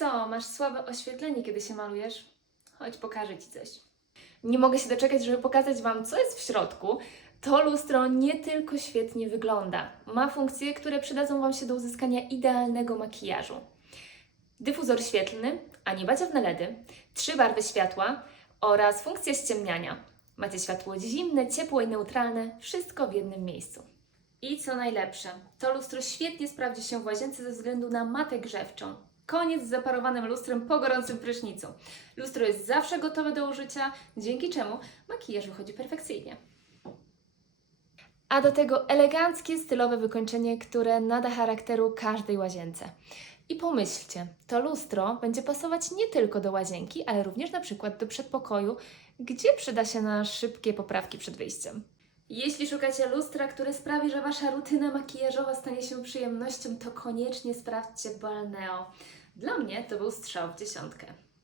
Co, masz słabe oświetlenie, kiedy się malujesz? Chodź, pokażę Ci coś. Nie mogę się doczekać, żeby pokazać Wam, co jest w środku. To lustro nie tylko świetnie wygląda, ma funkcje, które przydadzą Wam się do uzyskania idealnego makijażu. Dyfuzor świetlny, ani badziewne LEDy, trzy barwy światła oraz funkcja ściemniania. Macie światło zimne, ciepłe i neutralne, wszystko w jednym miejscu. I co najlepsze, to lustro świetnie sprawdzi się w łazience ze względu na matę grzewczą. Koniec z zaparowanym lustrem po gorącym prysznicu. Lustro jest zawsze gotowe do użycia, dzięki czemu makijaż wychodzi perfekcyjnie. A do tego eleganckie, stylowe wykończenie, które nada charakteru każdej łazience. I pomyślcie, to lustro będzie pasować nie tylko do łazienki, ale również na przykład do przedpokoju, gdzie przyda się na szybkie poprawki przed wyjściem. Jeśli szukacie lustra, które sprawi, że Wasza rutyna makijażowa stanie się przyjemnością, to koniecznie sprawdźcie Balneo. Dla mnie to był strzał w dziesiątkę.